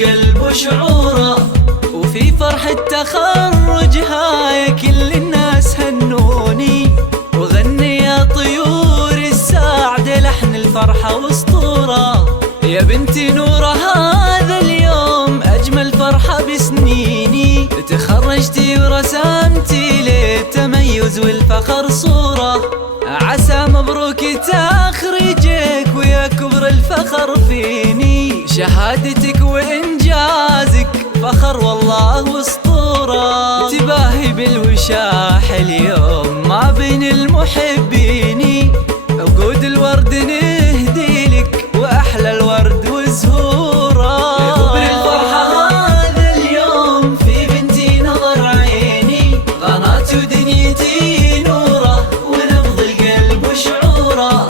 القلب وشعوره. وفي فرحة تخرجها يا كل الناس هنوني، وغني يا طيور السعد لحن الفرحة واسطورة. يا بنتي نورة هذا اليوم أجمل فرحة بسنيني، تخرجتي ورسمتي للتميز والفخر صورة. عسى مبروك تخرجك ويا كبر الفخر فيني، شهادتك وإنجازك فخر والله واسطورة. تباهي بالوشاح اليوم ما بين المحبين، عقود الورد نهدي لك وأحلى الورد وزهورة. يا كبر الفرحة هذا اليوم في بنتي نظر عيني، قناتي ودنيتي نوره ونبض القلب وشعوره.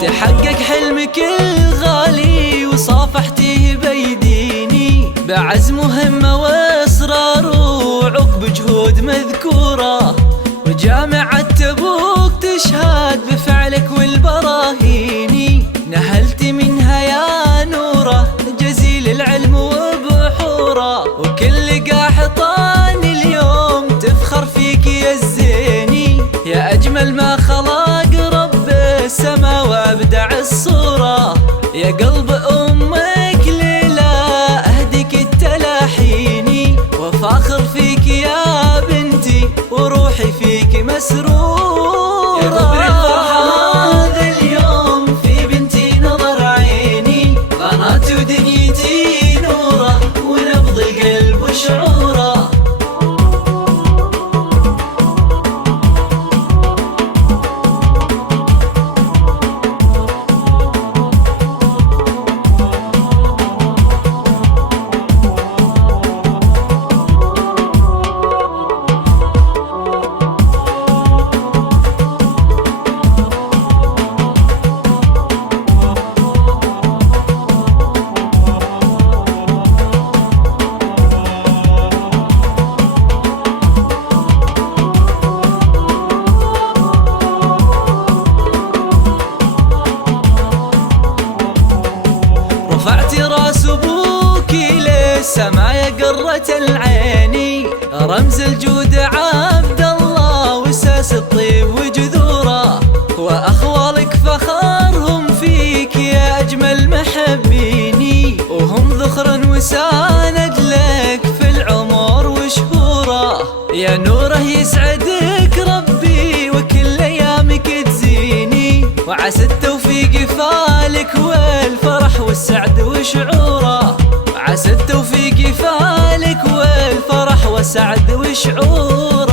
تحقق حلمك الغالي وصافحتيه بيديني، بعزم وهمة واصرار وعقب جهود مذكورة. وجامعة تبوك تشهد بفعلك والبراهين، نهلتي منها يا نوره جزيل العلم وبحوره. وكل قاحطان اليوم تفخر فيك يا الزيني، يا أجمل ما خلق رب السما وابدع الصورة. يا قلب أمك ليلى أهديك التلاحيني، وفاخر فيك يا بنتي وروحي فيك مسرورة. يا كبر الفرحة هذا اليوم في بنتي نظر عيني، قناتي ودنيتي نوره ونبض القلب وشعوره. رفعتي راس ابوكي للسما يا قرة العيني، رمز الجود عبد الله وساس الطيب وجذوره. واخوالك فخرهم فيك يا اجمل محبيني، وهم ذخر وساند لك في العمر وشهوره. يا نوره يسعدك ربي وكل ايامك تزيني، وعسى التوفيق يفالك والفرح والسعد وشعوره. عسى التوفيق يفالك والفرح والسعد وشعوره.